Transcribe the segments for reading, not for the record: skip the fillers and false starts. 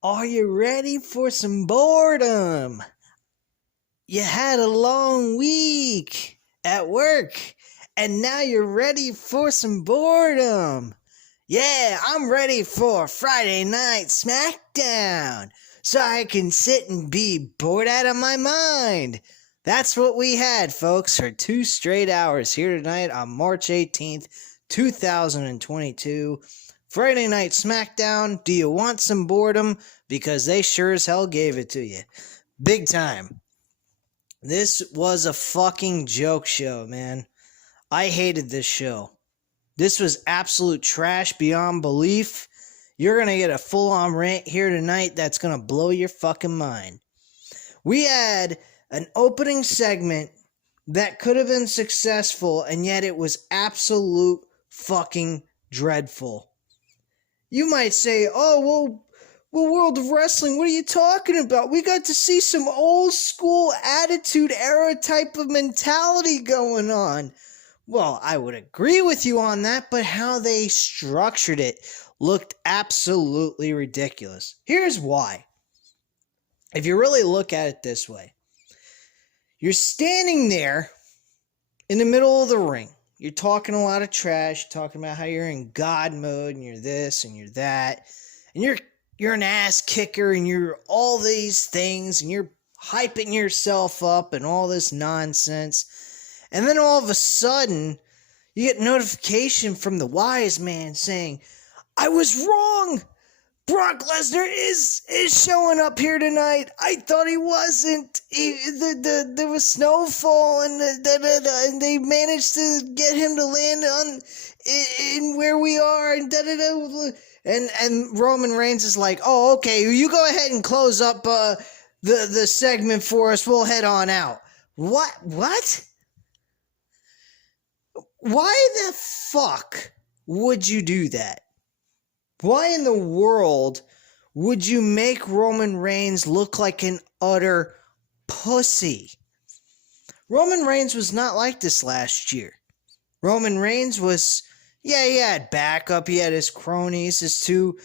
Are you ready for some boredom? You had a long week at work, and now you're ready for some boredom. Yeah, I'm ready for Friday night Smackdown, so I can sit and be bored out of my mind. That's what we had, folks, for 2 straight hours here tonight on March 18th, 2022. Friday Night Smackdown. Do you want some boredom? Because they sure as hell gave it to you. Big time. This was a fucking joke show, man. I hated this show. This was absolute trash beyond belief. You're going to get a full-on rant here tonight that's going to blow your fucking mind. We had an opening segment that could have been successful, and yet it was absolute fucking dreadful. You might say, oh, well, World of Wrestling, what are you talking about? We got to see some old school attitude era type of mentality going on. Well, I would agree with you on that, but how they structured it looked absolutely ridiculous. Here's why. If you really look at it this way, you're standing there in the middle of the ring. You're talking a lot of trash, talking about how you're in God mode and you're this and you're that. And you're an ass kicker and you're all these things and you're hyping yourself up and all this nonsense. And then all of a sudden, you get notification from the wise man saying, I was wrong. Brock Lesnar is showing up here tonight. I thought he wasn't. There was snowfall and and they managed to get him to land in where we are and and Roman Reigns is like, oh, okay, you go ahead and close up the segment for us. We'll head on out. What? Why the fuck would you do that? Why in the world would you make Roman Reigns look like an utter pussy? Roman Reigns was not like this last year. Roman Reigns was, he had backup. He had his cronies, his two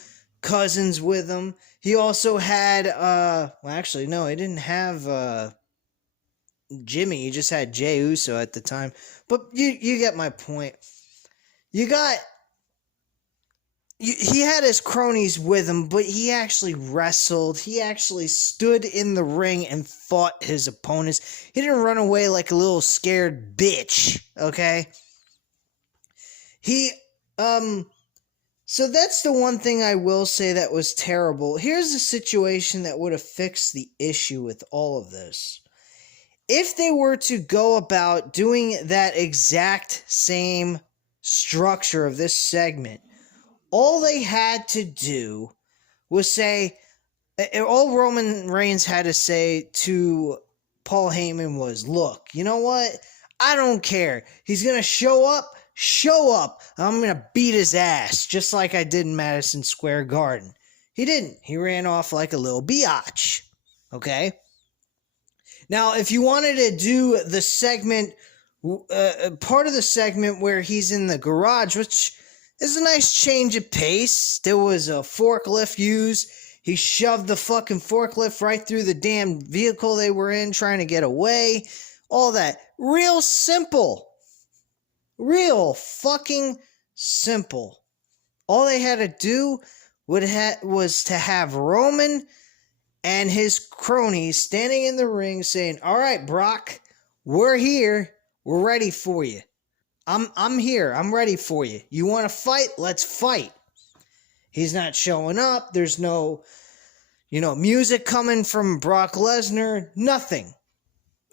cousins with him. He also had, he didn't have Jimmy. He just had Jey Uso at the time. But you get my point. He had his cronies with him, but he actually wrestled. He actually stood in the ring and fought his opponents. He didn't run away like a little scared bitch, okay? So that's the one thing I will say that was terrible. Here's a situation that would have fixed the issue with all of this. If they were to go about doing that exact same structure of this segment, all they had to do was say, all Roman Reigns had to say to Paul Heyman was, look, you know what? I don't care. He's going to show up. I'm going to beat his ass, just like I did in Madison Square Garden. He didn't. He ran off like a little biatch. Okay? Now, if you wanted to do the segment, part of the segment where he's in the garage, which is a nice change of pace. There was a forklift used. He shoved the fucking forklift right through the damn vehicle they were in, trying to get away. All that. Real simple. Real fucking simple. All they had to do was to have Roman and his cronies standing in the ring saying, all right, Brock, we're here. We're ready for you. I'm here. I'm ready for you. You want to fight? Let's fight. He's not showing up. There's no, music coming from Brock Lesnar. Nothing.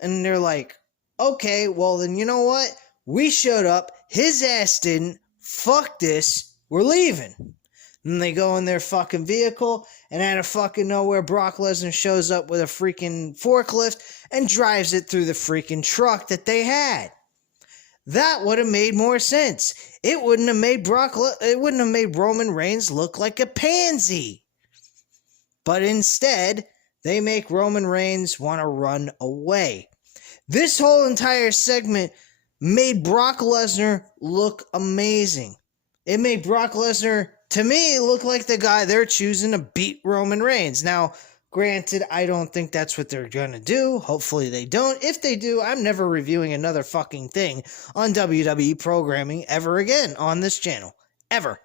And they're like, okay, well then you know what? We showed up. His ass didn't. Fuck this. We're leaving. And they go in their fucking vehicle, and out of fucking nowhere, Brock Lesnar shows up with a freaking forklift and drives it through the freaking truck that they had. That would have made more sense. It wouldn't have made Roman Reigns look like a pansy. But instead, they make Roman Reigns want to run away. This whole entire segment made Brock Lesnar look amazing. It made Brock Lesnar to me, it looked like the guy they're choosing to beat Roman Reigns. Now, granted, I don't think that's what they're going to do. Hopefully they don't. If they do, I'm never reviewing another fucking thing on WWE programming ever again on this channel. Ever.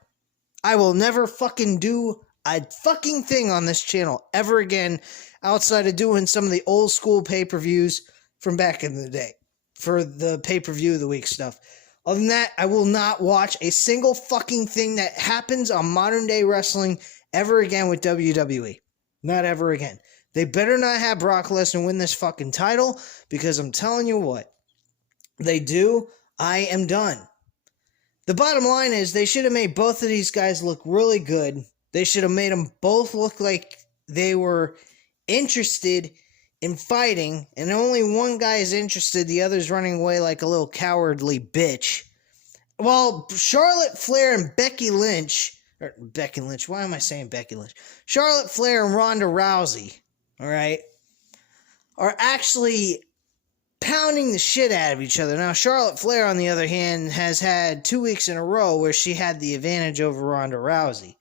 I will never fucking do a fucking thing on this channel ever again outside of doing some of the old school pay-per-views from back in the day for the pay-per-view of the week stuff. Other than that, I will not watch a single fucking thing that happens on modern day wrestling ever again with WWE. Not ever again. They better not have Brock Lesnar win this fucking title, because I'm telling you what, they do, I am done. The bottom line is they should have made both of these guys look really good. They should have made them both look like they were interested in fighting, and only one guy is interested, the other's running away like a little cowardly bitch. Well, Charlotte Flair and Becky Lynch, why am I saying Becky Lynch? Charlotte Flair and Ronda Rousey, alright, are actually pounding the shit out of each other. Now, Charlotte Flair, on the other hand, has had 2 weeks in a row where she had the advantage over Ronda Rousey,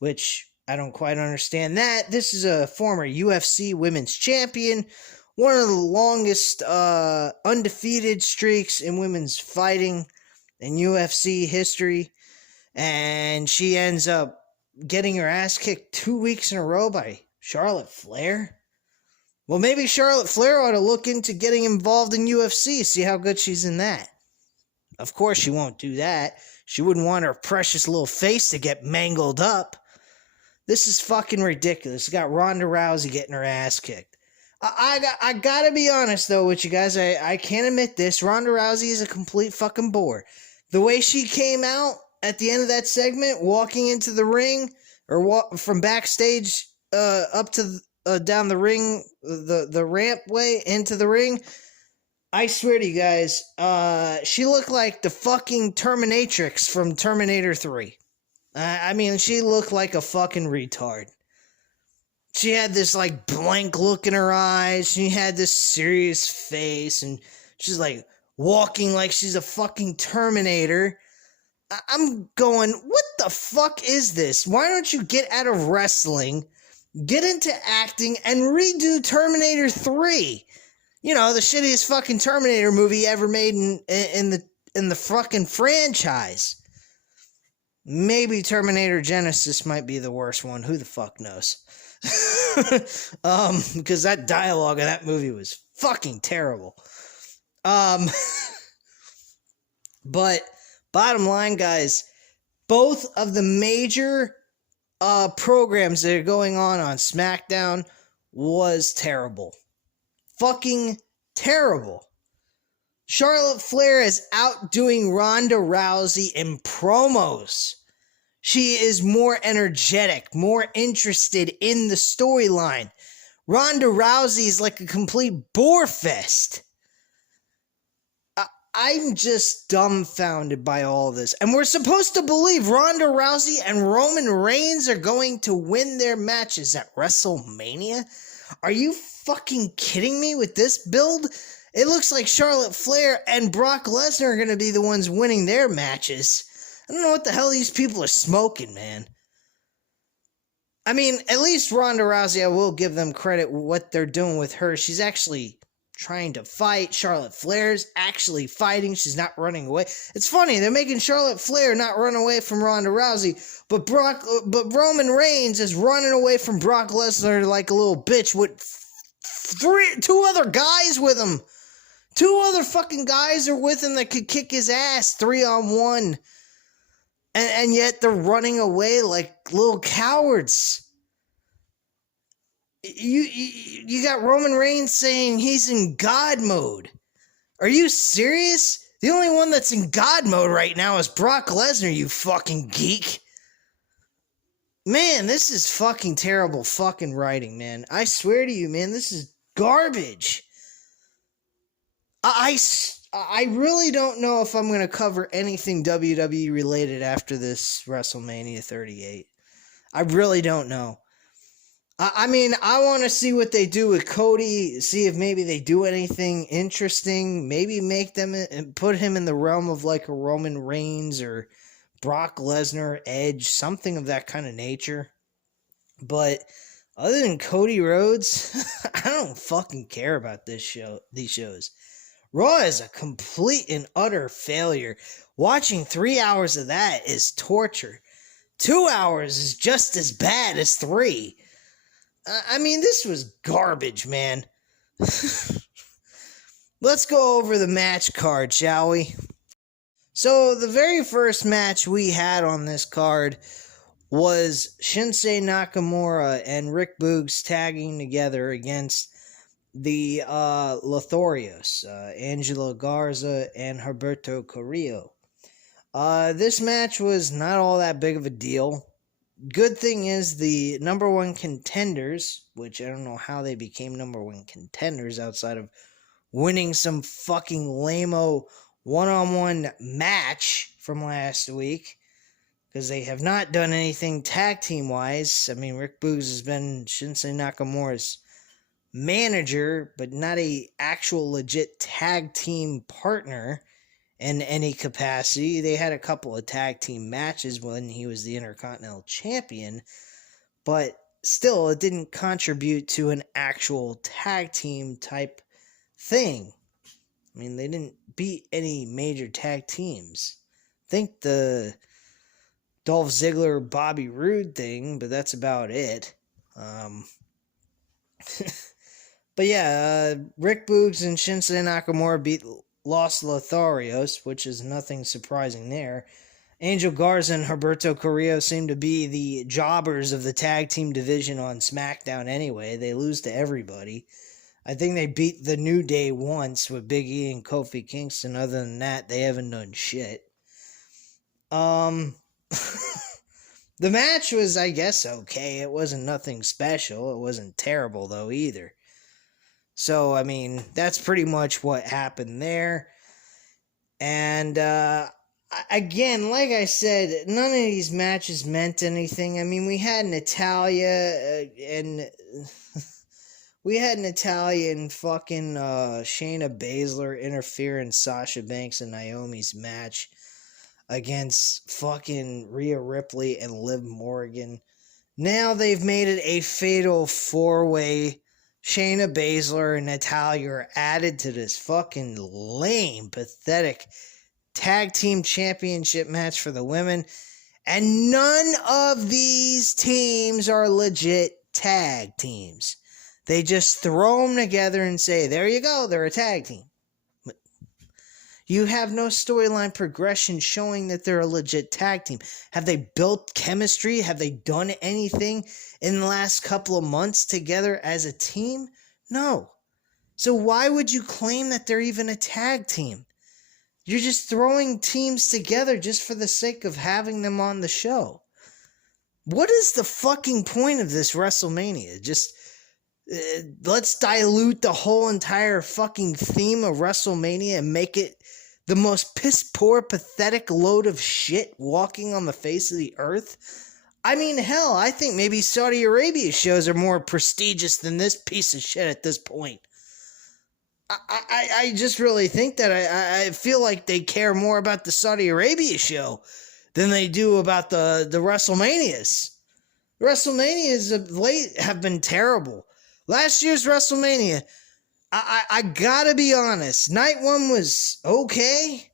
which I don't quite understand that. This is a former UFC women's champion, one of the longest undefeated streaks in women's fighting in UFC history, and she ends up getting her ass kicked 2 weeks in a row by Charlotte Flair. Well, maybe Charlotte Flair ought to look into getting involved in UFC, see how good she's in that. Of course she won't do that. She wouldn't want her precious little face to get mangled up. This is fucking ridiculous. You got Ronda Rousey getting her ass kicked. I gotta be honest, though, with you guys. I can't admit this. Ronda Rousey is a complete fucking bore. The way she came out at the end of that segment, walking into the ring, or from backstage up to down the ring, the ramp way into the ring, I swear to you guys, she looked like the fucking Terminatrix from Terminator 3. I mean, she looked like a fucking retard. She had this, like, blank look in her eyes. She had this serious face, and she's, like, walking like she's a fucking Terminator. I'm going, what the fuck is this? Why don't you get out of wrestling, get into acting, and redo Terminator 3? You know, the shittiest fucking Terminator movie ever made in the fucking franchise. Maybe Terminator Genesis might be the worst one. Who the fuck knows? Because that dialogue in that movie was fucking terrible. But bottom line, guys, both of the major programs that are going on Smackdown was terrible. Fucking terrible. Charlotte Flair is outdoing Ronda Rousey in promos. She is more energetic, more interested in the storyline. Ronda Rousey is like a complete bore fest. I'm just dumbfounded by all this. And we're supposed to believe Ronda Rousey and Roman Reigns are going to win their matches at WrestleMania? Are you fucking kidding me with this build? It looks like Charlotte Flair and Brock Lesnar are going to be the ones winning their matches. I don't know what the hell these people are smoking, man. I mean, at least Ronda Rousey, I will give them credit what they're doing with her. She's actually trying to fight. Charlotte Flair's actually fighting. She's not running away. It's funny, they're making Charlotte Flair not run away from Ronda Rousey, but Roman Reigns is running away from Brock Lesnar like a little bitch with two other guys with him. 2 other fucking guys are with him that could kick his ass 3-on-1. And yet they're running away like little cowards. You got Roman Reigns saying he's in God mode. Are you serious? The only one that's in God mode right now is Brock Lesnar, you fucking geek. Man, this is fucking terrible fucking writing, man. I swear to you, man, this is garbage. I really don't know if I'm going to cover anything WWE related after this WrestleMania 38. I really don't know. I mean, I want to see what they do with Cody, see if maybe they do anything interesting, maybe make them and put him in the realm of like a Roman Reigns or Brock Lesnar, Edge, something of that kind of nature. But other than Cody Rhodes, I don't fucking care about these shows. Raw is a complete and utter failure. Watching 3 hours of that is torture. 2 hours is just as bad as 3. I mean, this was garbage, man. Let's go over the match card, shall we? So, the very first match we had on this card was Shinsuke Nakamura and Rick Boogs tagging together against the Lotharios, Angelo Garza and Humberto Carrillo. This match was not all that big of a deal. Good thing is the number one contenders, which I don't know how they became number one contenders outside of winning some fucking lame-o one-on-one match from last week, because they have not done anything tag team-wise. I mean, Rick Boogs has been Shinsuke Nakamura's manager, but not a actual legit tag team partner in any capacity. They had a couple of tag team matches when he was the Intercontinental Champion, but still, it didn't contribute to an actual tag team type thing. I mean, they didn't beat any major tag teams. I think the Dolph Ziggler, Bobby Roode thing, but that's about it. But yeah, Rick Boogs and Shinsuke Nakamura beat Los Lotharios, which is nothing surprising there. Angel Garza and Humberto Carrillo seem to be the jobbers of the tag team division on Smackdown anyway. They lose to everybody. I think they beat the New Day once with Big E and Kofi Kingston. Other than that, they haven't done shit. The match was, I guess, okay. It wasn't nothing special. It wasn't terrible, though, either. So, I mean, that's pretty much what happened there. And, again, like I said, none of these matches meant anything. I mean, we had Natalya and fucking Shayna Baszler interfere in Sasha Banks and Naomi's match against fucking Rhea Ripley and Liv Morgan. Now they've made it a fatal 4-way. Shayna Baszler and Natalya are added to this fucking lame, pathetic tag team championship match for the women. And none of these teams are legit tag teams. They just throw them together and say, there you go, they're a tag team. But you have no storyline progression showing that they're a legit tag team. Have they built chemistry? Have they done anything in the last couple of months together as a team? No. So why would you claim that they're even a tag team? You're just throwing teams together just for the sake of having them on the show. What is the fucking point of this WrestleMania? Just let's dilute the whole entire fucking theme of WrestleMania and make it the most piss-poor, pathetic load of shit walking on the face of the earth. I mean, hell, I think maybe Saudi Arabia shows are more prestigious than this piece of shit at this point. I just really think that I feel like they care more about the Saudi Arabia show than they do about the WrestleManias. The WrestleManias of late have been terrible. Last year's WrestleMania, I gotta be honest, night 1 was okay.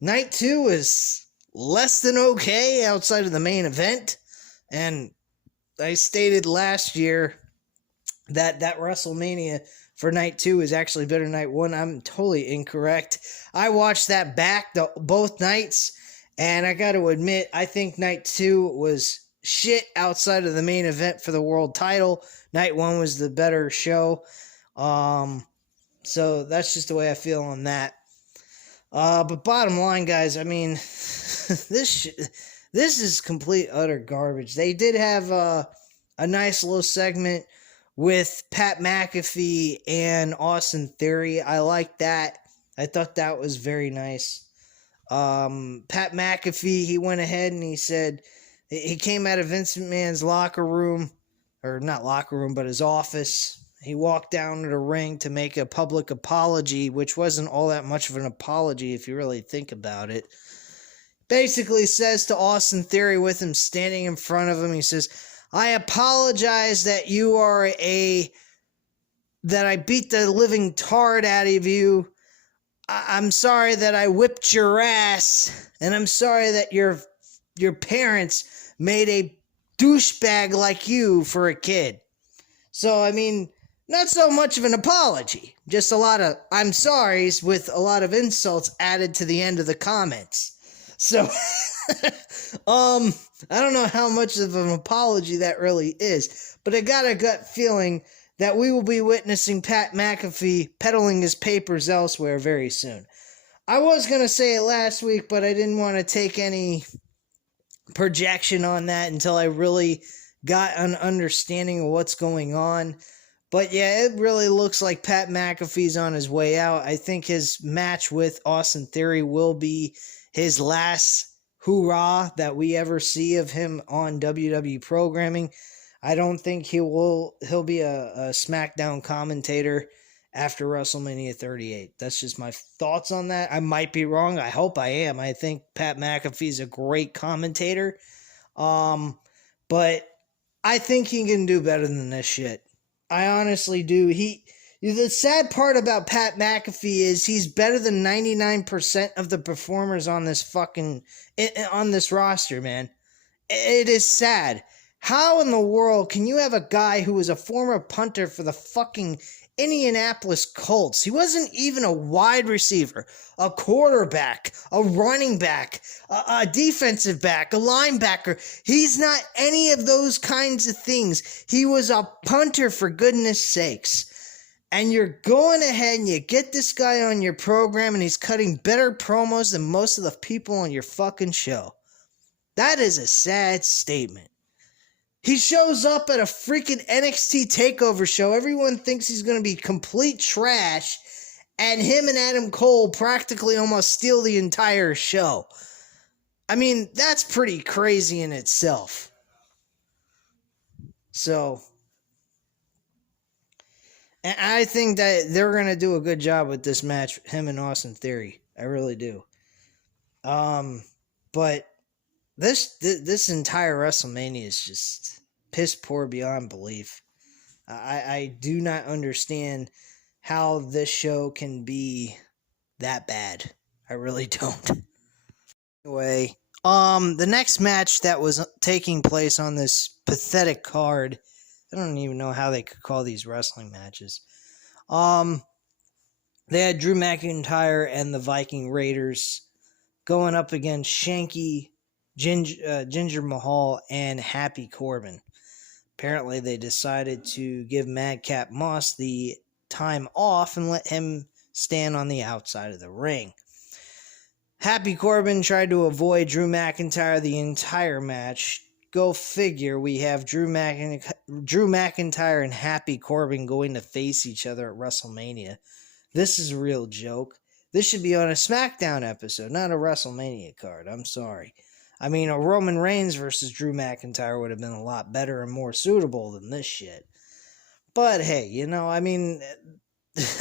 Night 2 was less than okay outside of the main event. And I stated last year that WrestleMania for night 2 is actually better than night 1. I'm totally incorrect. I watched that back both nights, and I got to admit, I think night 2 was shit outside of the main event for the world title. Night 1 was the better show. So that's just the way I feel on that. But bottom line, guys, I mean, this is complete utter garbage. They did have a nice little segment with Pat McAfee and Austin Theory. I liked that. I thought that was very nice. Pat McAfee, he went ahead and he said, he came out of Vince McMahon's locker room, or not locker room, but his office. He walked down to the ring to make a public apology, which wasn't all that much of an apology if you really think about it. basically says to Austin Theory with him standing in front of him, he says, I apologize that that I beat the living tard out of you. I'm sorry that I whipped your ass, and I'm sorry that your parents made a douchebag like you for a kid. So, I mean, not so much of an apology, just a lot of I'm sorries with a lot of insults added to the end of the comments. So, I don't know how much of an apology that really is, but I got a gut feeling that we will be witnessing Pat McAfee peddling his papers elsewhere very soon. I was going to say it last week, but I didn't want to take any projection on that until I really got an understanding of what's going on. But yeah, it really looks like Pat McAfee's on his way out. I think his match with Austin Theory will be his last hoorah that we ever see of him on WWE programming. I don't think he'll be a Smackdown commentator after WrestleMania 38. That's just my thoughts on that. I might be wrong. I hope I am. I think Pat McAfee's a great commentator. But I think he can do better than this shit. I honestly do. The sad part about Pat McAfee is he's better than 99% of the performers on this roster, man. It is sad. How in the world can you have a guy who was a former punter for the fucking Indianapolis Colts? He wasn't even a wide receiver, a quarterback, a running back, a defensive back, a linebacker. He's not any of those kinds of things. He was a punter, for goodness sakes. And you're going ahead and you get this guy on your program and he's cutting better promos than most of the people on your fucking show. That is a sad statement. He shows up at a freaking NXT TakeOver show. Everyone thinks he's going to be complete trash. And him and Adam Cole practically almost steal the entire show. I mean, that's pretty crazy in itself. So, and I think that they're going to do a good job with this match, him and Austin Theory. I really do. But this entire WrestleMania is just piss poor beyond belief. I do not understand how this show can be that bad. I really don't. Anyway, the next match that was taking place on this pathetic card, I don't even know how they could call these wrestling matches. They had Drew McIntyre and the Viking Raiders going up against Shanky, Jinder Mahal, and Happy Corbin. Apparently, they decided to give Madcap Moss the time off and let him stand on the outside of the ring. Happy Corbin tried to avoid Drew McIntyre the entire match. Go figure, we have Drew McIntyre and Happy Corbin going to face each other at WrestleMania. This is a real joke. This should be on a Smackdown episode, not a WrestleMania card. I'm sorry. I mean, a Roman Reigns versus Drew McIntyre would have been a lot better and more suitable than this shit. But hey, you know, I mean,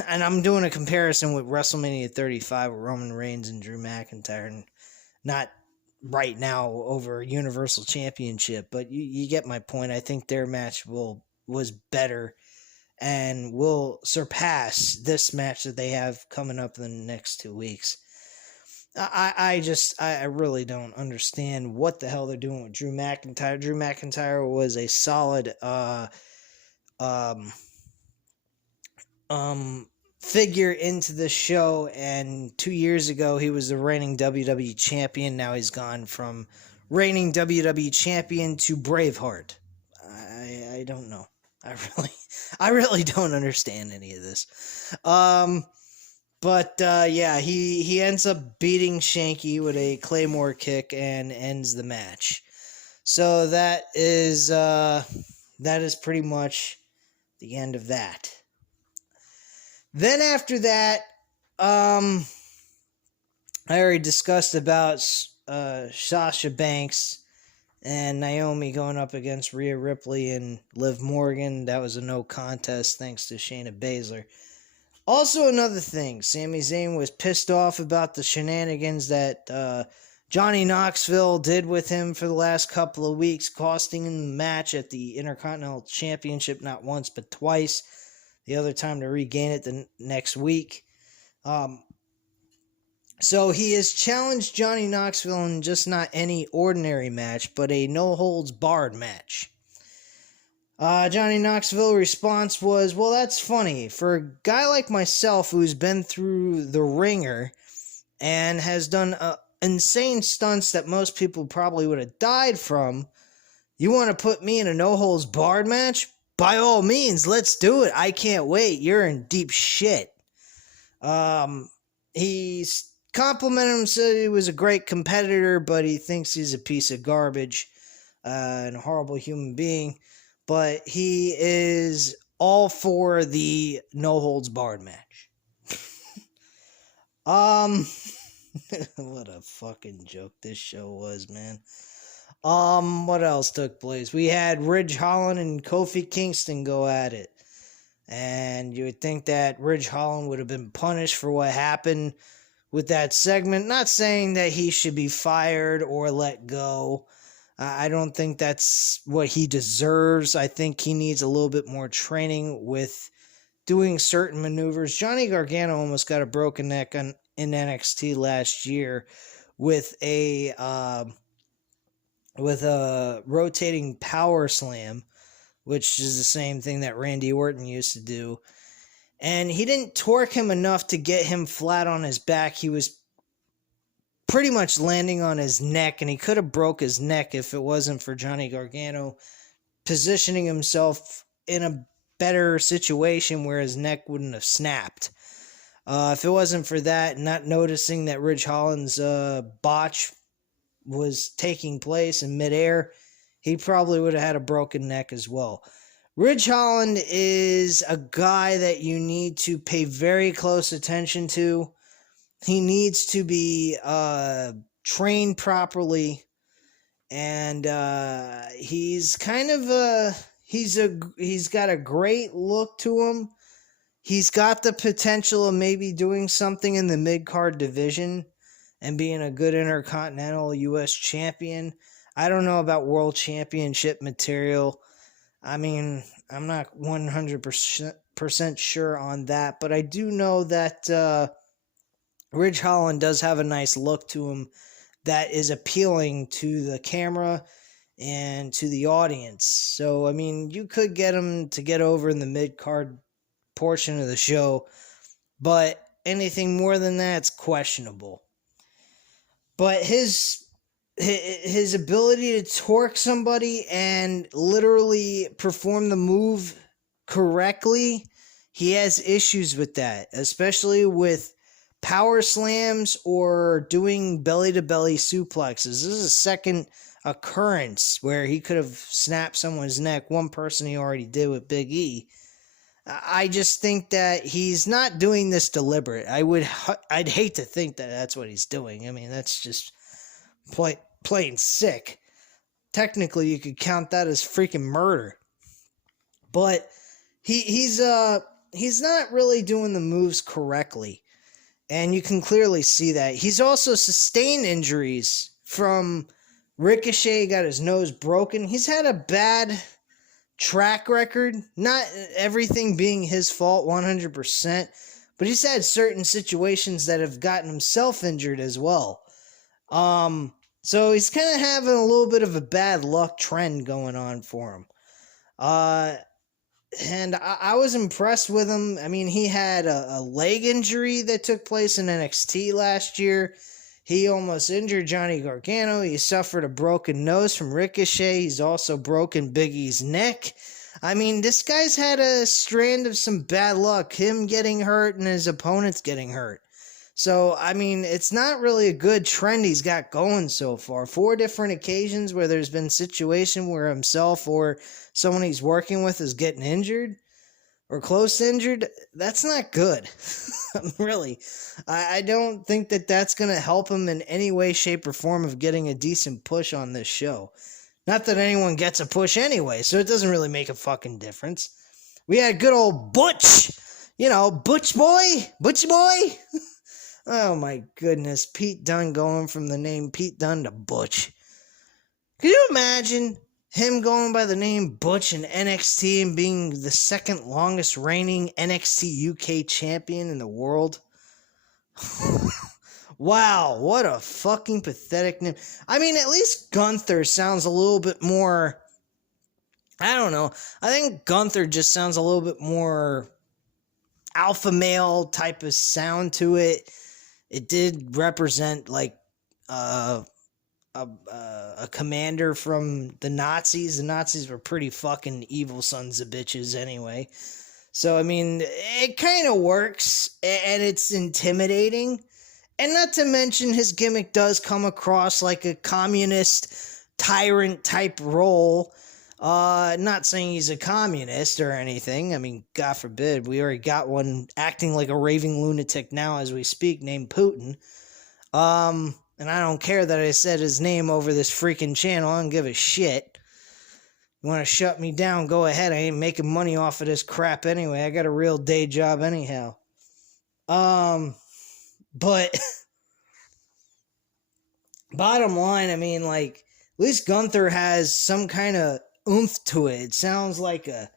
and I'm doing a comparison with WrestleMania 35 with Roman Reigns and Drew McIntyre, and not right now over Universal Championship, but you get my point. I think their match was better and will surpass this match that they have coming up in the next 2 weeks. I really don't understand what the hell they're doing with Drew McIntyre. Drew McIntyre was a solid figure into the show, and 2 years ago he was the reigning WWE champion. Now he's gone from reigning WWE champion to Braveheart. I don't know. I really don't understand any of this. But yeah, he ends up beating Shanky with a Claymore kick and ends the match. So that is pretty much the end of that. Then after that, I already discussed about Sasha Banks and Naomi going up against Rhea Ripley and Liv Morgan. That was a no contest thanks to Shayna Baszler. Also, another thing, Sami Zayn was pissed off about the shenanigans that Johnny Knoxville did with him for the last couple of weeks, costing him the match at the Intercontinental Championship not once but twice. The other time to regain it the next week. So he has challenged Johnny Knoxville in just not any ordinary match, but a no-holds-barred match. Johnny Knoxville's response was, well, that's funny. For a guy like myself who's been through the ringer and has done insane stunts that most people probably would have died from, you want to put me in a no-holds-barred match? By all means, let's do it. I can't wait. You're in deep shit. He's complimented him, said he was a great competitor, but he thinks he's a piece of garbage and a horrible human being. But he is all for the no-holds-barred match. What a fucking joke this show was, man. What else took place? We had Ridge Holland and Kofi Kingston go at it. And you would think that Ridge Holland would have been punished for what happened with that segment. Not saying that he should be fired or let go. I don't think that's what he deserves. I think he needs a little bit more training with doing certain maneuvers. Johnny Gargano almost got a broken neck in NXT last year with a rotating power slam, which is the same thing that Randy Orton used to do. And he didn't torque him enough to get him flat on his back. He was pretty much landing on his neck, and he could have broke his neck if it wasn't for Johnny Gargano positioning himself in a better situation where his neck wouldn't have snapped. If it wasn't for that, not noticing that Ridge Holland's botch was taking place in midair, he probably would have had a broken neck as well. Ridge Holland is a guy that you need to pay very close attention to. He needs to be trained properly, and he's kind of he's got a great look to him. He's got the potential of maybe doing something in the mid-card division and being a good Intercontinental U.S. champion. I don't know about World Championship material. I mean, I'm not 100% sure on that, but I do know that Ridge Holland does have a nice look to him that is appealing to the camera and to the audience. So, I mean, you could get him to get over in the mid-card portion of the show, but anything more than that's questionable. But his ability to torque somebody and literally perform the move correctly, he has issues with that, especially with power slams or doing belly-to-belly suplexes. This is a second occurrence where he could have snapped someone's neck. One person he already did with Big E. I just think that he's not doing this deliberate. I'd hate to think that that's what he's doing. I mean, that's just plain sick. Technically, you could count that as freaking murder. But he's not really doing the moves correctly. And you can clearly see that. He's also sustained injuries from Ricochet. He got his nose broken. He's had a bad track record. Not everything being his fault 100%. But he's had certain situations that have gotten himself injured as well. So he's kind of having a little bit of a bad luck trend going on for him. And I was impressed with him. I mean, he had a leg injury that took place in NXT last year. He almost injured Johnny Gargano. He suffered a broken nose from Ricochet. He's also broken Big E's neck. I mean, this guy's had a strand of some bad luck. Him getting hurt and his opponents getting hurt. So, I mean, it's not really a good trend he's got going so far. 4 different occasions where there's been a situation where himself or someone he's working with is getting injured or close to injured. That's not good. Really. I don't think that that's going to help him in any way, shape, or form of getting a decent push on this show. Not that anyone gets a push anyway, so it doesn't really make a fucking difference. We had good old Butch. You know, Butch boy. Oh my goodness, Pete Dunne going from the name Pete Dunne to Butch. Can you imagine him going by the name Butch in NXT and being the second longest reigning NXT UK champion in the world? Wow, what a fucking pathetic name. I mean, at least Gunther sounds a little bit more... I don't know. I think Gunther just sounds a little bit more alpha male type of sound to it. It did represent like a commander from the Nazis. The Nazis were pretty fucking evil sons of bitches anyway. So, I mean, it kind of works, and it's intimidating. And not to mention, his gimmick does come across like a communist tyrant type role. Not saying he's a communist or anything. I mean, God forbid. We already got one acting like a raving lunatic now as we speak named Putin. And I don't care that I said his name over this freaking channel. I don't give a shit. You want to shut me down, go ahead. I ain't making money off of this crap anyway. I got a real day job anyhow. But bottom line, I mean, like, at least Gunther has some kind of oomph to it. It sounds like a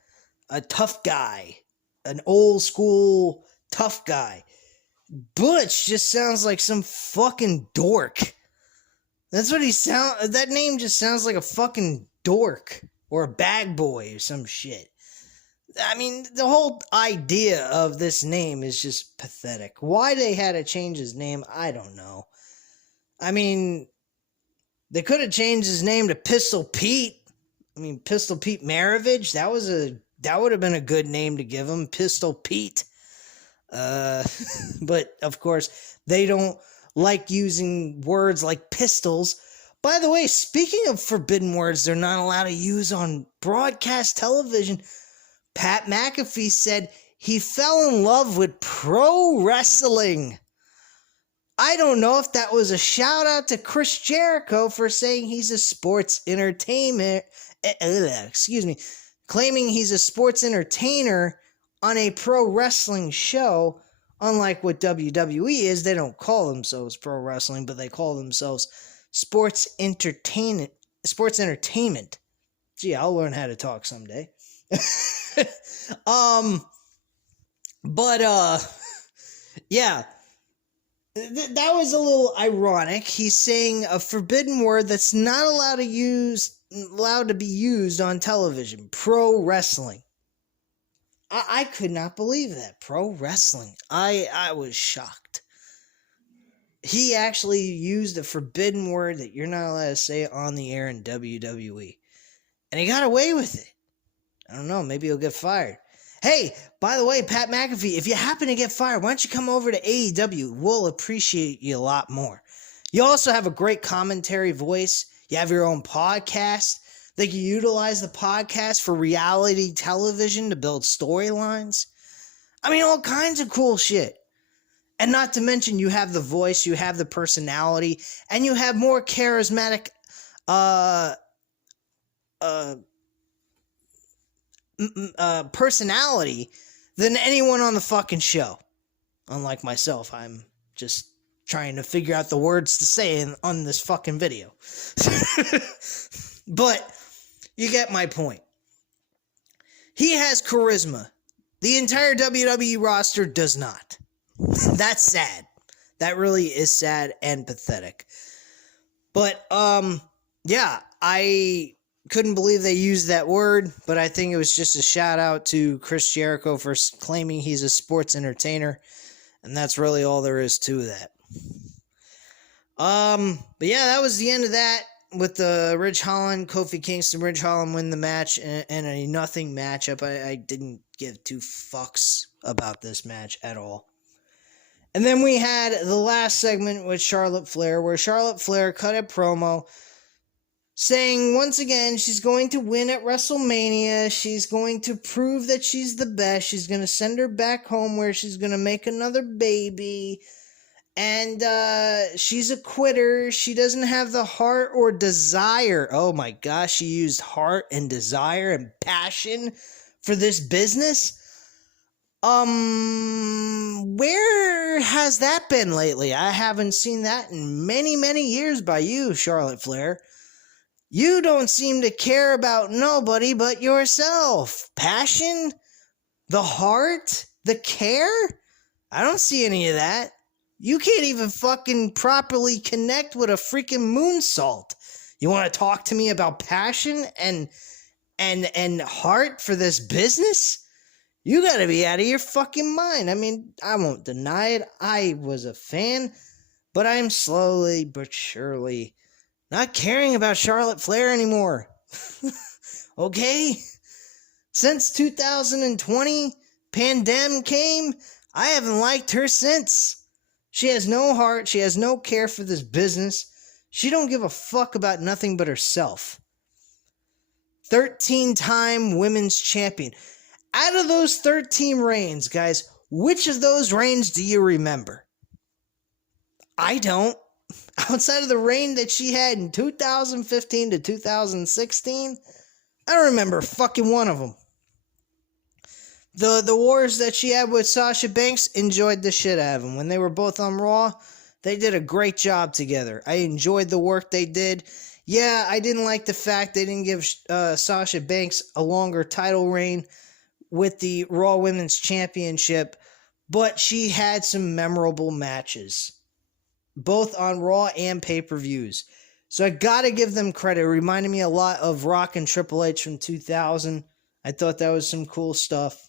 tough guy, an old school tough guy. Butch just sounds like some fucking dork. That's what that name just sounds like a fucking dork or a bag boy or some shit. I mean, the whole idea of this name is just pathetic. Why they had to change his name, I don't know. I mean, they could have changed his name to Pistol Pete. I mean, Pistol Pete Maravich. That would have been a good name to give him, Pistol Pete. But of course, they don't like using words like pistols. By the way, speaking of forbidden words they're not allowed to use on broadcast television, Pat McAfee said he fell in love with pro wrestling. I don't know if that was a shout out to Chris Jericho for saying he's a sports entertainment, claiming he's a sports entertainer on a pro wrestling show. Unlike what WWE is, they don't call themselves pro wrestling, but they call themselves sports entertainment. Gee, I'll learn how to talk someday. Yeah, that was a little ironic. He's saying a forbidden word that's not allowed to be used on television. Pro wrestling. I could not believe that. Pro wrestling. I was shocked. He actually used a forbidden word that you're not allowed to say on the air in WWE. And he got away with it. I don't know, maybe he'll get fired. Hey, by the way, Pat McAfee, if you happen to get fired, why don't you come over to AEW? We'll appreciate you a lot more. You also have a great commentary voice. You have your own podcast. They can utilize the podcast for reality television to build storylines. I mean, all kinds of cool shit. And not to mention, you have the voice, you have the personality, and you have more charismatic personality than anyone on the fucking show. Unlike myself, I'm just trying to figure out the words to say on this fucking video. But you get my point. He has charisma. The entire WWE roster does not. That's sad. That really is sad and pathetic. But, yeah, I couldn't believe they used that word, but I think it was just a shout out to Chris Jericho for claiming he's a sports entertainer, and that's really all there is to that. But yeah, that was the end of that with the Ridge Holland, Kofi Kingston, Ridge Holland win the match in a nothing matchup. I didn't give two fucks about this match at all. And then we had the last segment with Charlotte Flair, where Charlotte Flair cut a promo saying once again she's going to win at WrestleMania. She's going to prove that she's the best. She's going to send her back home where she's going to make another baby. And she's a quitter. She doesn't have the heart or desire. Oh my gosh, she used heart and desire and passion for this business. Where has that been lately? I haven't seen that in many, many years by you, Charlotte Flair. You don't seem to care about nobody but yourself. Passion? The heart? The care? I don't see any of that. You can't even fucking properly connect with a freaking moonsault. You want to talk to me about passion and heart for this business? You gotta be out of your fucking mind. I mean, I won't deny it. I was a fan, but I'm slowly but surely not caring about Charlotte Flair anymore. Okay? Since 2020, pandemic came, I haven't liked her since. She has no heart. She has no care for this business. She don't give a fuck about nothing but herself. 13-time women's champion. Out of those 13 reigns, guys, which of those reigns do you remember? I don't. Outside of the reign that she had in 2015 to 2016, I don't remember fucking one of them. The wars that she had with Sasha Banks, enjoyed the shit out of them. When they were both on Raw, they did a great job together. I enjoyed the work they did. Yeah, I didn't like the fact they didn't give Sasha Banks a longer title reign with the Raw Women's Championship, but she had some memorable matches, both on Raw and pay-per-views. So I gotta give them credit. It reminded me a lot of Rock and Triple H from 2000. I thought that was some cool stuff.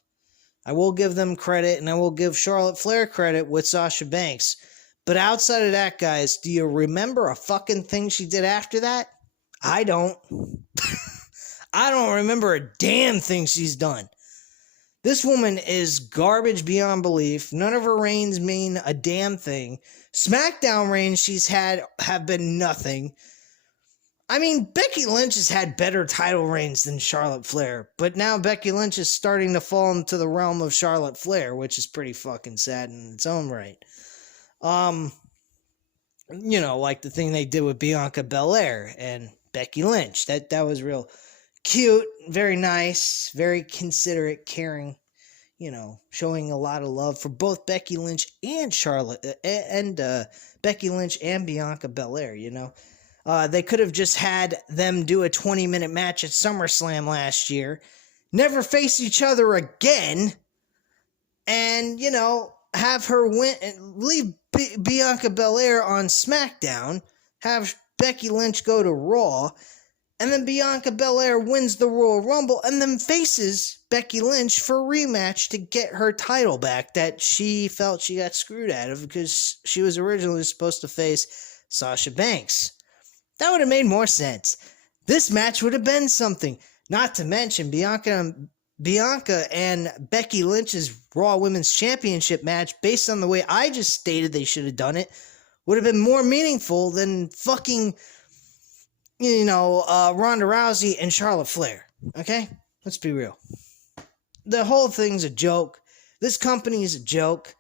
I will give them credit, and I will give Charlotte Flair credit with Sasha Banks. But outside of that, guys, do you remember a fucking thing she did after that? I don't. I don't remember a damn thing she's done. This woman is garbage beyond belief. None of her reigns mean a damn thing. Smackdown reigns she's had have been nothing. I mean, Becky Lynch has had better title reigns than Charlotte Flair, but now Becky Lynch is starting to fall into the realm of Charlotte Flair, which is pretty fucking sad in its own right. You know, like the thing they did with Bianca Belair and Becky Lynch. That was real cute, very nice, very considerate, caring, you know, showing a lot of love for both Becky Lynch and Charlotte, and Becky Lynch and Bianca Belair, you know. They could have just had them do a 20-minute match at SummerSlam last year, never face each other again, and, you know, have her win, leave Bianca Belair on SmackDown, have Becky Lynch go to Raw, and then Bianca Belair wins the Royal Rumble and then faces Becky Lynch for a rematch to get her title back that she felt she got screwed out of because she was originally supposed to face Sasha Banks. That would have made more sense. This match would have been something. Not to mention Bianca and Becky Lynch's Raw Women's Championship match, based on the way I just stated they should have done it, would have been more meaningful than fucking, you know, Ronda Rousey and Charlotte Flair. Okay? Let's be real. The whole thing's a joke. This company is a joke.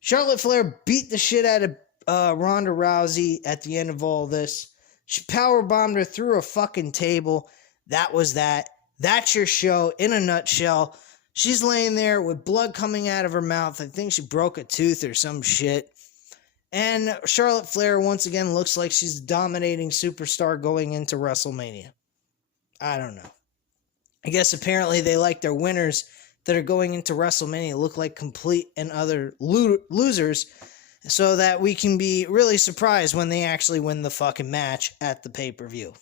Charlotte Flair beat the shit out of Ronda Rousey at the end of all this. She powerbombed her through a fucking table. That was that. That's your show in a nutshell. She's laying there with blood coming out of her mouth. I think she broke a tooth or some shit. And Charlotte Flair once again looks like she's a dominating superstar going into WrestleMania. I don't know. I guess apparently they like their winners that are going into WrestleMania look like complete and utter losers, so that we can be really surprised when they actually win the fucking match at the pay-per-view.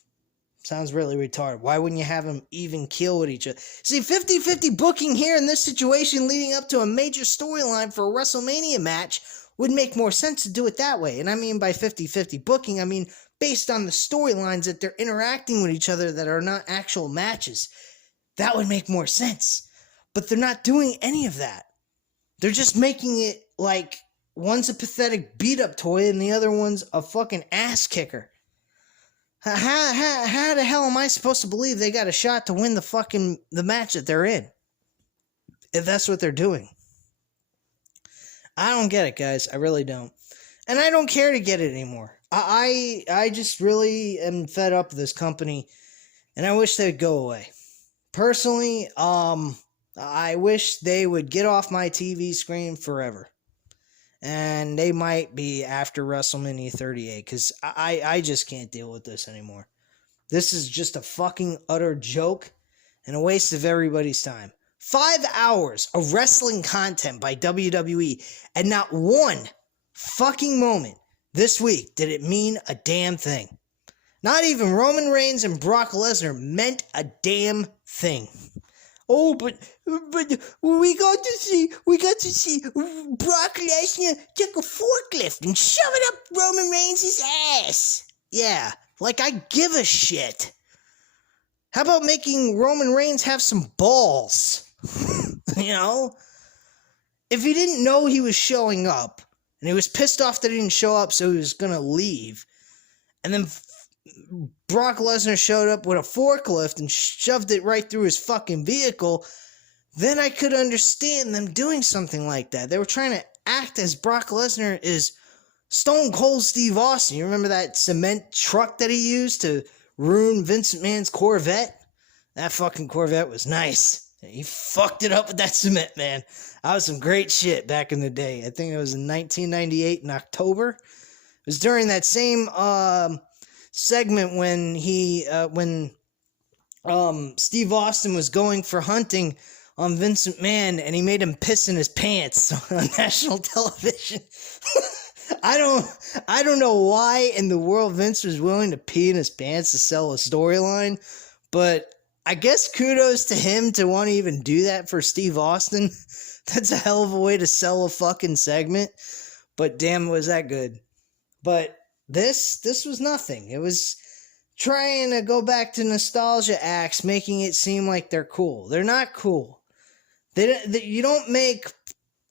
Sounds really retarded. Why wouldn't you have them even keel with each other? See, 50-50 booking here in this situation leading up to a major storyline for a WrestleMania match would make more sense to do it that way. And I mean by 50-50 booking, I mean based on the storylines that they're interacting with each other that are not actual matches. That would make more sense. But they're not doing any of that. They're just making it like one's a pathetic beat-up toy and the other one's a fucking ass kicker. How the hell am I supposed to believe they got a shot to win the match that they're in? If that's what they're doing. I don't get it, guys. I really don't. And I don't care to get it anymore. I just really am fed up with this company, and I wish they'd go away. Personally, I wish they would get off my TV screen forever. And they might be after WrestleMania 38, because I just can't deal with this anymore. This is just a fucking utter joke and a waste of everybody's time. 5 hours of wrestling content by WWE, and not one fucking moment this week did it mean a damn thing. Not even Roman Reigns and Brock Lesnar meant a damn thing. Oh, but we got to see Brock Lesnar take a forklift and shove it up Roman Reigns' ass. Yeah, like I give a shit. How about making Roman Reigns have some balls? You know? If he didn't know he was showing up, and he was pissed off that he didn't show up, so he was gonna leave, and then Brock Lesnar showed up with a forklift and shoved it right through his fucking vehicle, then I could understand them doing something like that. They were trying to act as Brock Lesnar is Stone Cold Steve Austin. You remember that cement truck that he used to ruin Vince McMahon's Corvette? That fucking Corvette was nice. He fucked it up with that cement, man. That was some great shit back in the day. I think it was in 1998 in October. It was during that same segment when Steve Austin was going for hunting on Vince McMahon, and he made him piss in his pants on national television. I don't know why in the world Vince was willing to pee in his pants to sell a storyline, but I guess kudos to him to want to even do that for Steve Austin. That's a hell of a way to sell a fucking segment, but damn, was that good. But this was nothing. It was trying to go back to nostalgia acts, making it seem like they're cool. They're not cool. You don't make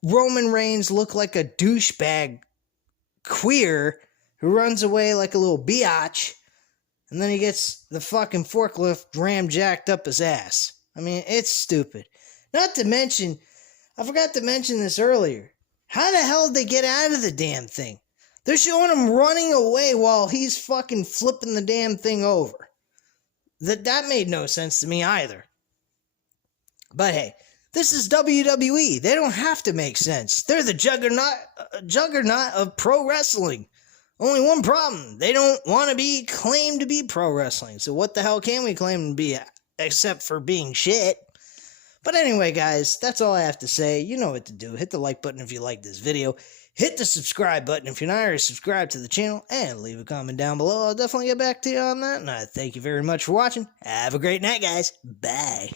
Roman Reigns look like a douchebag queer who runs away like a little biatch, and then he gets the fucking forklift ram-jacked up his ass. I mean, it's stupid. Not to mention, I forgot to mention this earlier. How the hell did they get out of the damn thing? They're showing him running away while he's fucking flipping the damn thing over. That made no sense to me either. But hey, this is WWE. They don't have to make sense. They're the juggernaut of pro wrestling. Only one problem. They don't want to be claimed to be pro wrestling. So what the hell can we claim to be except for being shit? But anyway, guys, that's all I have to say. You know what to do. Hit the like button if you like this video. Hit the subscribe button if you're not already subscribed to the channel. And leave a comment down below. I'll definitely get back to you on that. And I thank you very much for watching. Have a great night, guys. Bye.